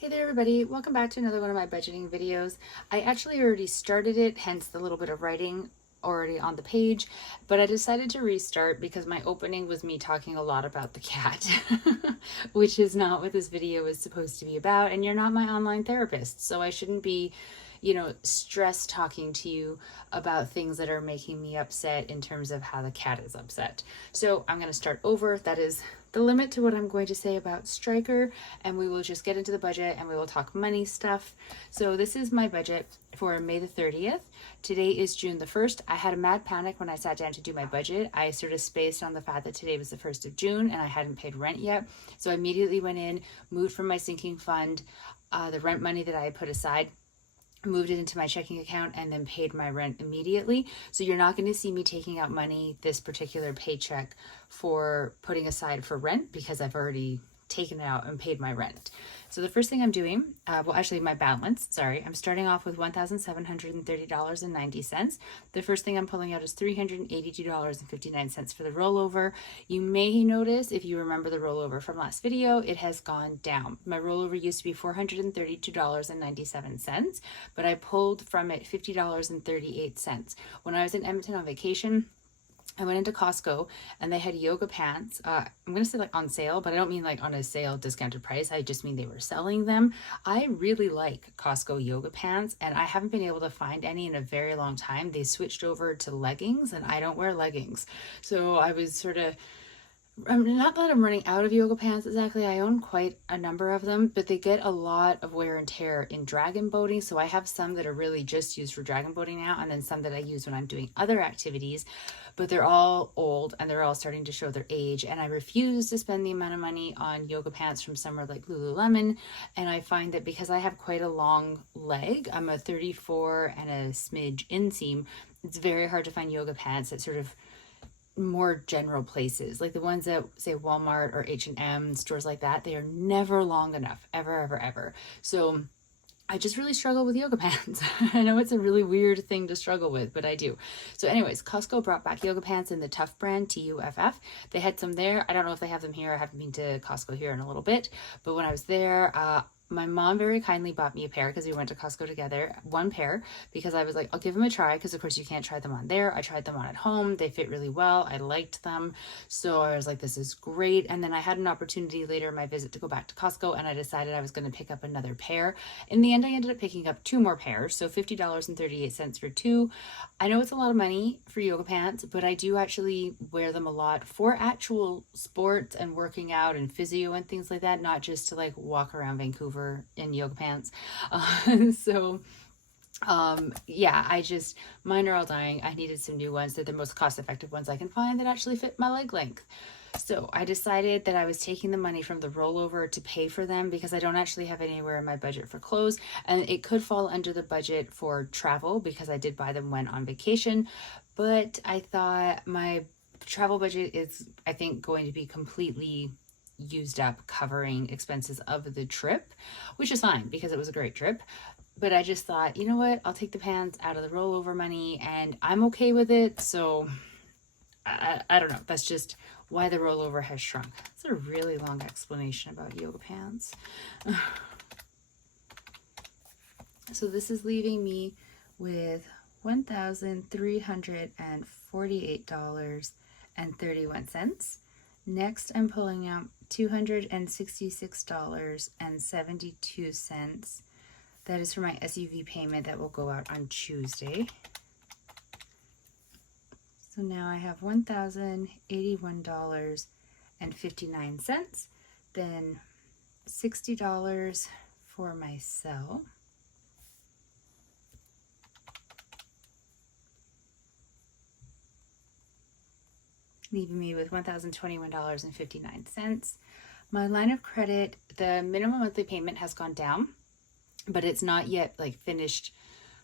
Hey there everybody, welcome back to another one of my budgeting videos. I actually already started it, hence the little bit of writing already on the page, but I decided to restart because my opening was me talking a lot about the cat, which is not what this video is supposed to be about, and you're not my online therapist, so I shouldn't be stress talking to you about things that are making me upset in terms of how the cat is upset. So I'm going to start over. That is the limit to what I'm going to say about Striker, and we will just get into the budget and we will talk money stuff. So this is my budget for May the 30th. Today is June the 1st. I had a mad panic when I sat down to do my budget. I sort of spaced on the fact that today was the 1st of June and I hadn't paid rent yet. So I immediately went in, moved from my sinking fund, the rent money that I had put aside, moved it into my checking account, and then paid my rent immediately. So you're not going to see me taking out money this particular paycheck for putting aside for rent because I've already taken it out and paid my rent. So the first thing I'm doing, my balance, sorry, I'm starting off with $1,730.90. The first thing I'm pulling out is $382.59 for the rollover. You may notice, if you remember the rollover from last video, it has gone down. My rollover used to be $432.97, but I pulled from it $50.38. When I was in Edmonton on vacation, I went into Costco and they had yoga pants. I'm going to say like on sale, but I don't mean like on a sale discounted price. I just mean they were selling them. I really like Costco yoga pants and I haven't been able to find any in a very long time. They switched over to leggings and I don't wear leggings. So I was sort of, not that I'm running out of yoga pants exactly. I own quite a number of them, but they get a lot of wear and tear in dragon boating. So I have some that are really just used for dragon boating now, and then some that I use when I'm doing other activities, but they're all old and they're all starting to show their age. And I refuse to spend the amount of money on yoga pants from somewhere like Lululemon. And I find that because I have quite a long leg, I'm a 34 and a smidge inseam, it's very hard to find yoga pants that sort of more general places, like the ones that say Walmart or H&M, stores like that. They are never long enough, ever. So I just really struggle with yoga pants. I know it's a really weird thing to struggle with, but I do. So anyways, Costco brought back yoga pants in the Tuff brand, Tuff. They had some there. I don't know if they have them here. I haven't been to Costco here in a little bit, but when I was there, my mom very kindly bought me a pair because we went to Costco together, one pair, because I was like, I'll give them a try, because of course you can't try them on there. I tried them on at home. They fit really well. I liked them. So I was like, this is great. And then I had an opportunity later in my visit to go back to Costco, and I decided I was going to pick up another pair. In the end, I ended up picking up two more pairs. So $50.38 for two. I know it's a lot of money for yoga pants, but I do actually wear them a lot for actual sports and working out and physio and things like that, not just to like walk around Vancouver in yoga pants. Mine are all dying. I needed some new ones. They're the most cost-effective ones I can find that actually fit my leg length. So I decided that I was taking the money from the rollover to pay for them because I don't actually have anywhere in my budget for clothes, and it could fall under the budget for travel because I did buy them when on vacation, but I thought my travel budget is, I think, going to be completely used up covering expenses of the trip, which is fine because it was a great trip. But I just thought, you know what, I'll take the pants out of the rollover money and I'm okay with it. So I don't know, that's just why the rollover has shrunk. It's a really long explanation about yoga pants. So this is leaving me with $1,348.31. Next, I'm pulling out $266.72. That is for my SUV payment that will go out on Tuesday. So now I have $1,081.59. Then $60 for my cell. Leaving me with $1,021.59. My line of credit, the minimum monthly payment has gone down, but it's not yet like finished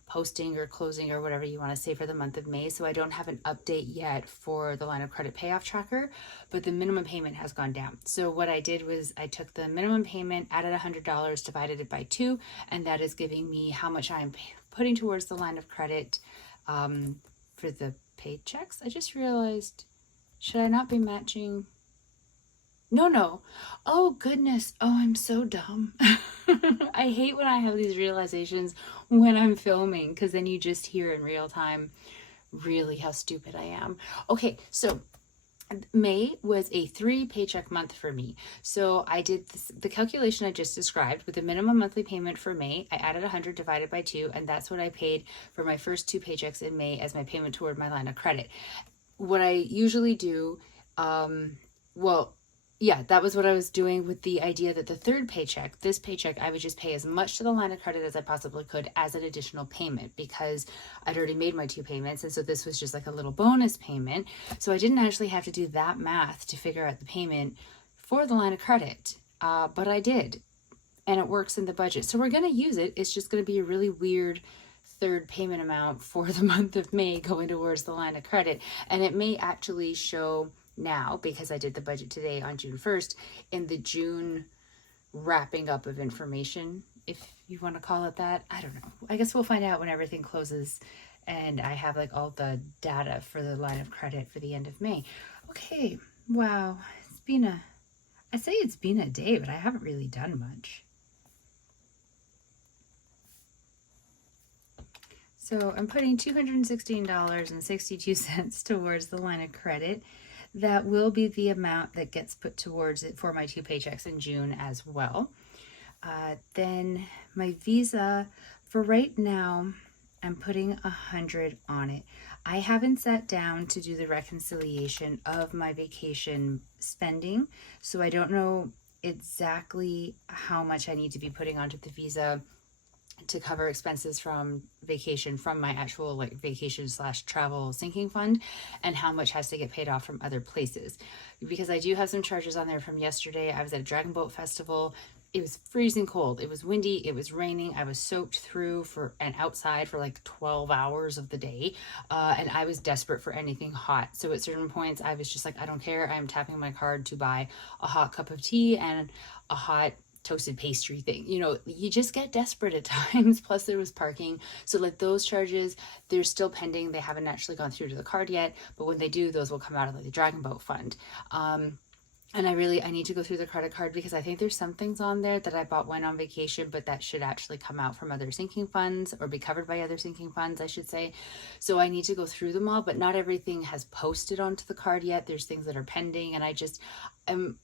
posting or closing or whatever you want to say for the month of May. So I don't have an update yet for the line of credit payoff tracker, but the minimum payment has gone down. So what I did was I took the minimum payment, added $100, divided it by 2, and that is giving me how much I'm putting towards the line of credit for the paychecks. I just realized, should I not be matching? No. Oh, goodness. Oh, I'm so dumb. I hate when I have these realizations when I'm filming, because then you just hear in real time really how stupid I am. Okay, so May was a 3 paycheck month for me. So I did the calculation I just described with the minimum monthly payment for May. I added 100 divided by 2, and that's what I paid for my first 2 paychecks in May as my payment toward my line of credit. What I usually do, well, yeah, that was what I was doing with the idea that the third paycheck, this paycheck, I would just pay as much to the line of credit as I possibly could as an additional payment, because I'd already made my 2 payments. And so this was just like a little bonus payment. So I didn't actually have to do that math to figure out the payment for the line of credit. But I did. And it works in the budget. So we're going to use it. It's just going to be a really weird third payment amount for the month of May going towards the line of credit. And it may actually show now, because I did the budget today on June 1st, in the June wrapping up of information, if you want to call it that. I don't know. I guess we'll find out when everything closes and I have like all the data for the line of credit for the end of May. Okay. Wow. I say it's been a day, but I haven't really done much. So I'm putting $216.62 towards the line of credit. That will be the amount that gets put towards it for my 2 paychecks in June as well. Then my Visa, for right now, I'm putting 100 on it. I haven't sat down to do the reconciliation of my vacation spending, so I don't know exactly how much I need to be putting onto the Visa to cover expenses from vacation, from my actual like vacation / travel sinking fund, and how much has to get paid off from other places, because I do have some charges on there from yesterday. I was at a Dragon Boat Festival. It was freezing cold. It was windy. It was raining. I was soaked through and outside for like 12 hours of the day. And I was desperate for anything hot. So at certain points, I was just like, I don't care. I'm tapping my card to buy a hot cup of tea and a hot toasted pastry thing. You just get desperate at times. Plus there was parking. So like those charges, they're still pending. They haven't actually gone through to the card yet, but when they do, those will come out of like the Dragon Boat Fund. And I need to go through the credit card, because I think there's some things on there that I bought when on vacation, but that should actually come out from other sinking funds, or be covered by other sinking funds, I should say. So I need to go through them all, but not everything has posted onto the card yet. There's things that are pending, and I'm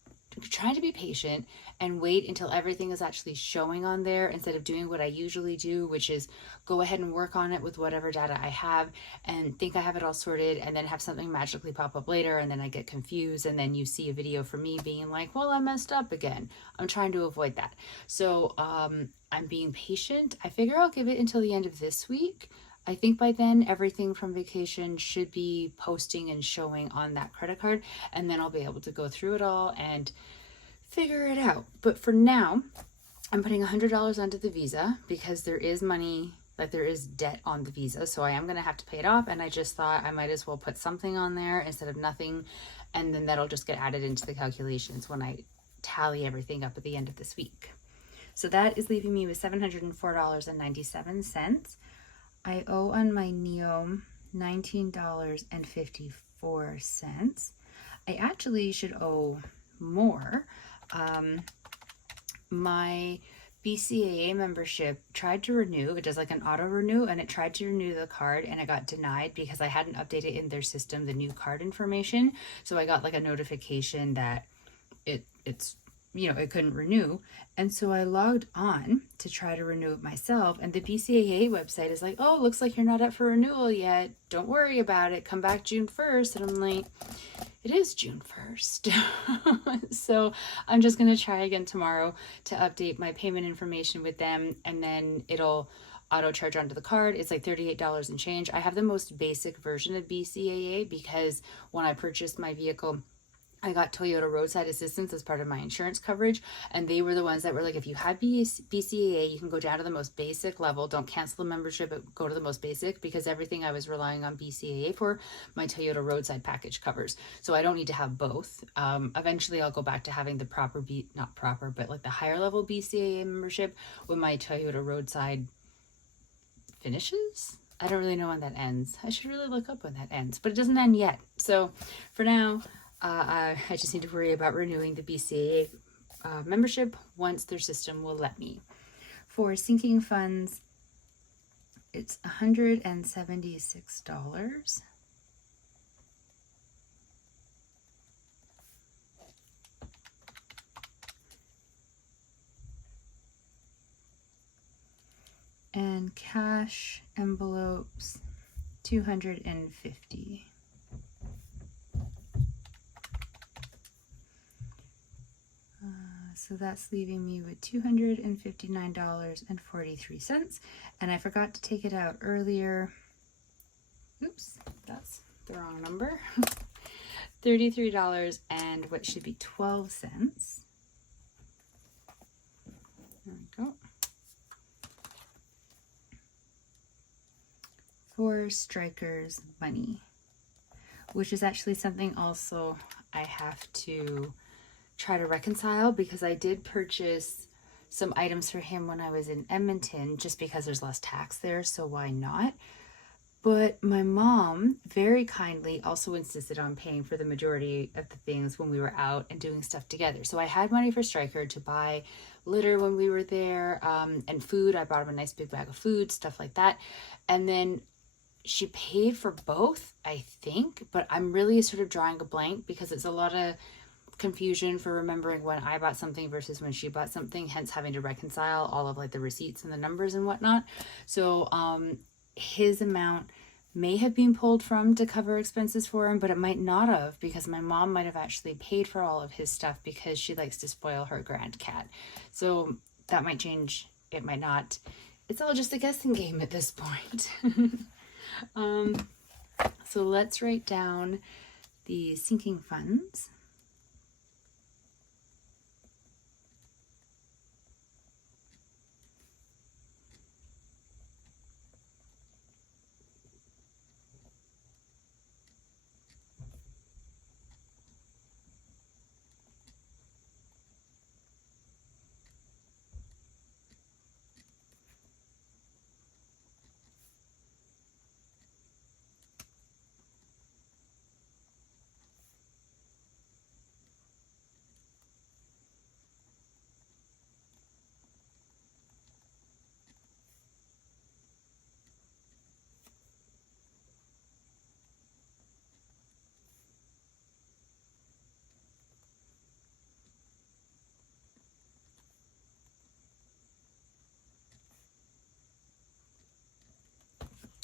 trying to be patient and wait until everything is actually showing on there, instead of doing what I usually do, which is go ahead and work on it with whatever data I have and think I have it all sorted, and then have something magically pop up later, and then I get confused, and then you see a video from me being like, well, I messed up again. I'm trying to avoid that. So I'm being patient. I figure I'll give it until the end of this week. I think by then everything from vacation should be posting and showing on that credit card, and then I'll be able to go through it all and figure it out. But for now, I'm putting $100 onto the Visa, because there is money, like there is debt on the Visa, so I am going to have to pay it off, and I just thought I might as well put something on there instead of nothing, and then that'll just get added into the calculations when I tally everything up at the end of this week. So that is leaving me with $704.97. I owe on my Neo $19.54. I actually should owe more. My BCAA membership tried to renew. It does like an auto renew, and it tried to renew the card, and it got denied because I hadn't updated in their system the new card information. So I got like a notification that it's it couldn't renew. And so I logged on to try to renew it myself, and the BCAA website is like, oh, looks like you're not up for renewal yet. Don't worry about it. Come back June 1st. And I'm like, it is June 1st. So I'm just going to try again tomorrow to update my payment information with them, and then it'll auto charge onto the card. It's like $38 and change. I have the most basic version of BCAA, because when I purchased my vehicle, I got Toyota roadside assistance as part of my insurance coverage, and they were the ones that were like, if you have BCAA, you can go down to the most basic level. Don't cancel the membership, but go to the most basic, because everything I was relying on BCAA for, my Toyota roadside package covers. So I don't need to have both. Eventually I'll go back to having the not proper, but like the higher level BCAA membership when my Toyota roadside finishes. I don't really know when that ends. I should really look up when that ends, but it doesn't end yet. So for now, I just need to worry about renewing the BCA membership once their system will let me. For sinking funds, it's $176. And cash envelopes, $250. So that's leaving me with $259.43. And I forgot to take it out earlier. Oops, that's the wrong number. $33 and what should be 12 cents. There we go. For Strikers money, which is actually something also I have to try to reconcile, because I did purchase some items for him when I was in Edmonton just because there's less tax there, so why not? But my mom very kindly also insisted on paying for the majority of the things when we were out and doing stuff together. So I had money for Striker to buy litter when we were there, and food. I bought him a nice big bag of food, stuff like that. And then she paid for both, I think, but I'm really sort of drawing a blank because it's a lot of confusion for remembering when I bought something versus when she bought something, hence having to reconcile all of like the receipts and the numbers and whatnot. So his amount may have been pulled from to cover expenses for him, but it might not have, because my mom might have actually paid for all of his stuff because she likes to spoil her grand cat. So that might change, it might not. It's all just a guessing game at this point. So let's write down the sinking funds.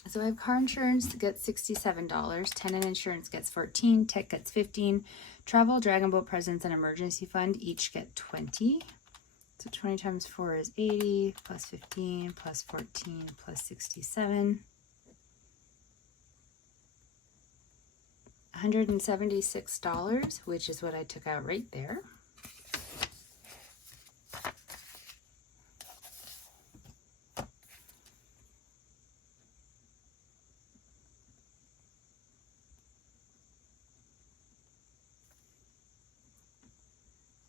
So I have car insurance that gets $67, tenant insurance gets $14, tech gets $15, travel, dragon boat presents, and emergency fund each get $20. So 20 times 4 is 80, plus 15, plus 14, plus 67. $176, which is what I took out right there.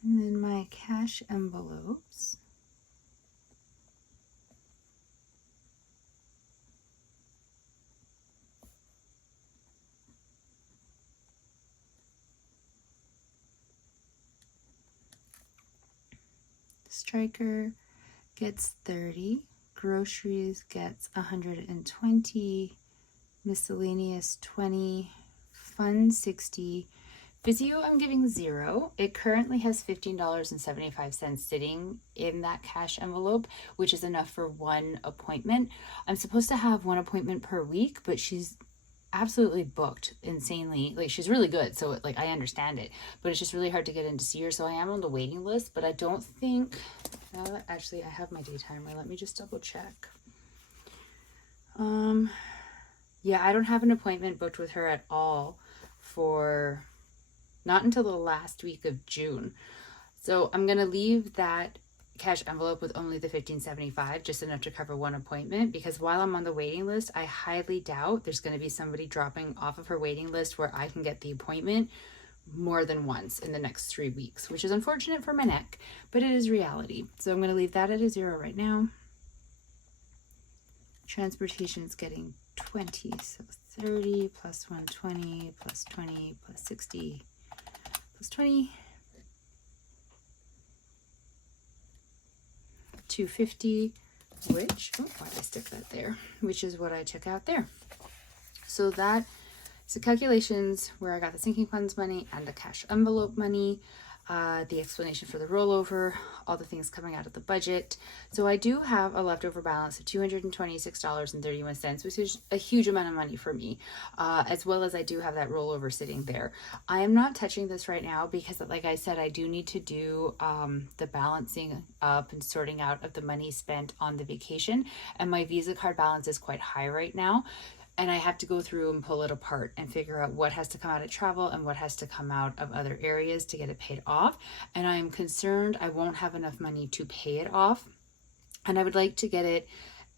And then my cash envelopes. Striker gets 30, groceries gets 120, miscellaneous 20, fun 60, physio I'm giving 0. It currently has $15.75 sitting in that cash envelope, which is enough for one appointment. I'm supposed to have one appointment per week, but she's absolutely booked insanely. Like, she's really good, so like I understand it, but it's just really hard to get in to see her. So I am on the waiting list, but I don't think actually I have my day timer. Let me just double check. Yeah, I don't have an appointment booked with her at all for not until the last week of June. So I'm gonna leave that cash envelope with only the $15.75, just enough to cover one appointment, because while I'm on the waiting list, I highly doubt there's going to be somebody dropping off of her waiting list where I can get the appointment more than once in the next 3 weeks, which is unfortunate for my neck, but it is reality. So I'm going to leave that at a 0 right now. Transportation's getting 20, so 30 plus 120 plus 20 plus 60 plus 20, 250, which, oh, why did I stick that there? Which is what I took out there. So that is the calculations where I got the sinking funds money and the cash envelope money, the explanation for the rollover, all the things coming out of the budget. So I do have a leftover balance of $226.31, which is a huge amount of money for me, as well as I do have that rollover sitting there. I am not touching this right now because, like I said, I do need to do the balancing up and sorting out of the money spent on the vacation, and my Visa card balance is quite high right now. And I have to go through and pull it apart and figure out what has to come out of travel and what has to come out of other areas to get it paid off. And I'm concerned I won't have enough money to pay it off. And I would like to get it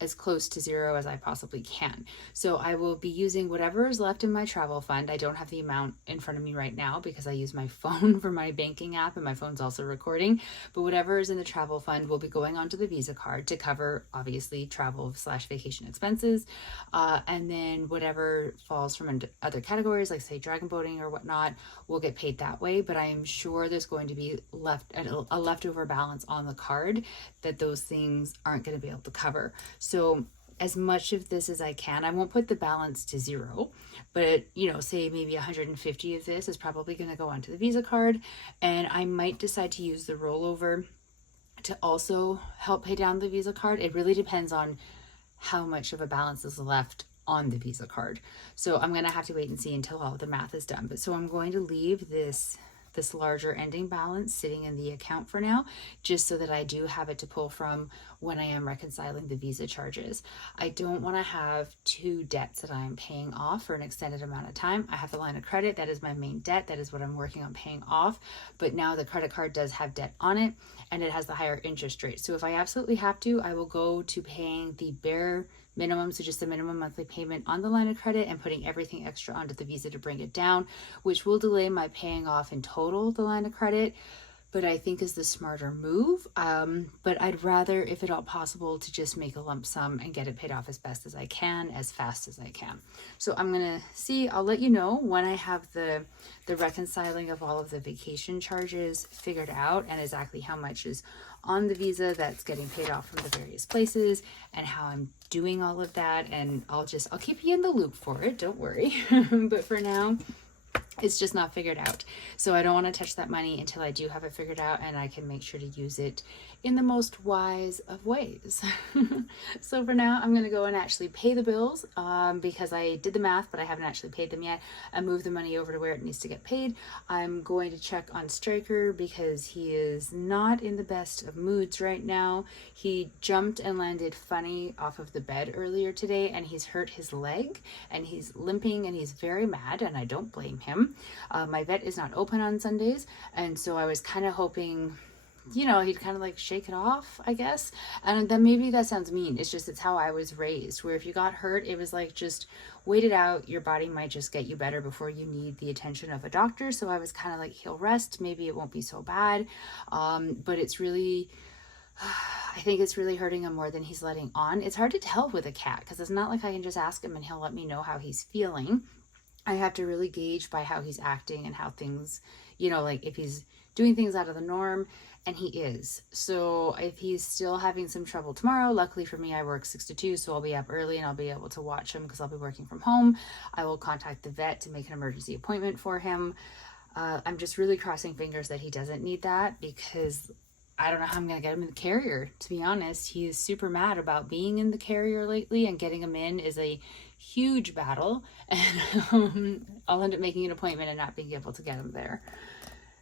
as close to zero as I possibly can. So I will be using whatever is left in my travel fund. I don't have the amount in front of me right now because I use my phone for my banking app and my phone's also recording. But whatever is in the travel fund will be going onto the Visa card to cover obviously travel/vacation expenses. And then whatever falls from other categories, like say dragon boating or whatnot, will get paid that way. But I am sure there's going to be a leftover balance on the card that those things aren't going to be able to cover. So as much of this as I can, I won't put the balance to zero, but say maybe 150 of this is probably going to go onto the Visa card, and I might decide to use the rollover to also help pay down the Visa card. It really depends on how much of a balance is left on the Visa card. So I'm going to have to wait and see until all of the math is done. But so I'm going to leave this larger ending balance sitting in the account for now, just so that I do have it to pull from when I am reconciling the Visa charges. I don't want to have two debts that I am paying off for an extended amount of time. I have the line of credit, that is my main debt, that is what I'm working on paying off, but now the credit card does have debt on it and it has the higher interest rate. So if I absolutely have to, I will go to paying the bare minimum, so just the minimum monthly payment on the line of credit and putting everything extra onto the Visa to bring it down, which will delay my paying off in total the line of credit, but I think is the smarter move. But I'd rather, if at all possible, to just make a lump sum and get it paid off as best as I can, as fast as I can. So I'm gonna see, I'll let you know when I have the reconciling of all of the vacation charges figured out and exactly how much is on the Visa that's getting paid off from the various places and how I'm doing all of that. And I'll keep you in the loop for it, don't worry. But for now, it's just not figured out. So I don't want to touch that money until I do have it figured out and I can make sure to use it in the most wise of ways. So for now, I'm going to go and actually pay the bills because I did the math, but I haven't actually paid them yet, and move the money over to where it needs to get paid. I'm going to check on Stryker because he is not in the best of moods right now. He jumped and landed funny off of the bed earlier today, and he's hurt his leg and he's limping and he's very mad, and I don't blame him. My vet is not open on Sundays, and so I was kind of hoping he'd kind of like shake it off, I guess. And then maybe that sounds mean. It's how I was raised, where if you got hurt, it was like, just wait it out. Your body might just get you better before you need the attention of a doctor. So I was kind of like, he'll rest. Maybe it won't be so bad. But it's really, I think it's really hurting him more than he's letting on. It's hard to tell with a cat because it's not like I can just ask him and he'll let me know how he's feeling. I have to really gauge by how he's acting and how things, like if he's doing things out of the norm, and he is. So if he's still having some trouble tomorrow, luckily for me, I work 6 to 2, so I'll be up early and I'll be able to watch him because I'll be working from home. I will contact the vet to make an emergency appointment for him. I'm just really crossing fingers that he doesn't need that, because I don't know how I'm going to get him in the carrier. To be honest, he is super mad about being in the carrier lately, and getting him in is a huge battle, and I'll end up making an appointment and not being able to get him there.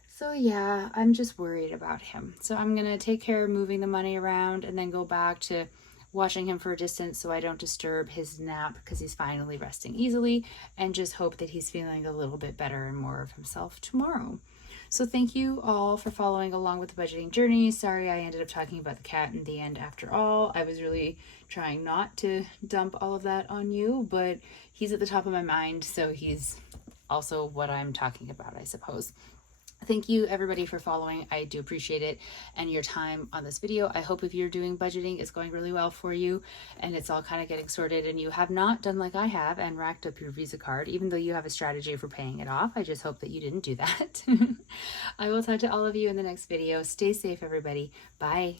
So yeah, I'm just worried about him. So I'm going to take care of moving the money around and then go back to watching him for a distance so I don't disturb his nap, because he's finally resting easily, and just hope that he's feeling a little bit better and more of himself tomorrow. So thank you all for following along with the budgeting journey. Sorry I ended up talking about the cat in the end after all. I was really trying not to dump all of that on you, but he's at the top of my mind, so he's also what I'm talking about, I suppose. Thank you everybody for following. I do appreciate it and your time on this video. I hope if you're doing budgeting, it's going really well for you and it's all kind of getting sorted and you have not done like I have and racked up your Visa card, even though you have a strategy for paying it off. I just hope that you didn't do that. I will talk to all of you in the next video. Stay safe, everybody. Bye.